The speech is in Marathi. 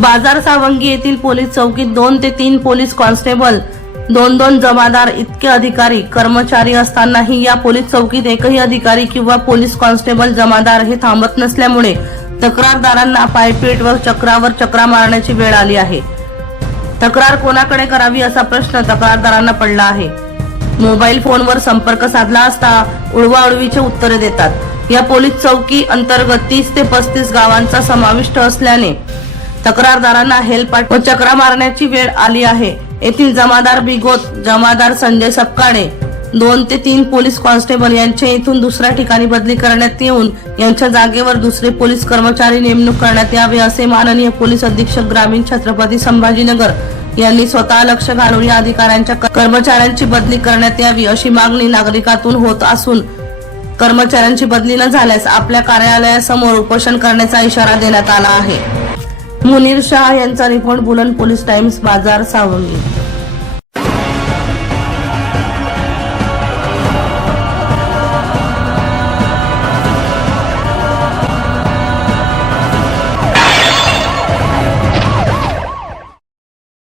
बाजार सावंगी येथील पोलीस चौकीत दोन ते तीन पोलीस कॉन्स्टेबल दोन दोन जमादार इतके अधिकारी कर्मचारी असतानाही या पोलीस चौकीत एकही अधिकारी किंवा पोलीस कॉन्स्टेबल जमादार हे थांबत नसल्यामुळे तक्रारदारांना पायपीट व चक्रावर चक्रा मारण्याची वेळ आली आहे. तक्रार कोणाकडे करावी असा प्रश्न तक्रारदारांना पडला आहे. मोबाईल फोनवर संपर्क साधला असता उडवाउडवीचे उत्तरे देतात. या पोलीस चौकी अंतर्गत तीस ते पस्तीस गावांचा समाविष्ट असल्याने तक्रारदारांना हेलपाट व चक्रा मारण्याची वेळ आली आहे. येथील जमादार बिगोत जमादार संजय सपकाळे दोन ते तीन पोलीस कॉन्स्टेबल यांच्या इथून दुसऱ्या ठिकाणी बदली करण्यात येऊन यांच्या जागेवर दुसरे पोलीस कर्मचारी नेमणूक करण्यात यावे असे माननीय पोलीस अधीक्षक ग्रामीण छत्रपती संभाजीनगर यांनी स्वतः लक्ष घालून या अधिकाऱ्यांच्या कर्मचाऱ्यांची बदली करण्यात यावी अशी मागणी नागरिकातून होत असून कर्मचाऱ्यांची बदली न झाल्यास आपल्या कार्यालयासमोर उपोषण करण्याचा इशारा देण्यात आला आहे. मुनीर शाह यांचा रिपोर्ट बुलंद पोलीस टाइम्स बाजार सावंगी.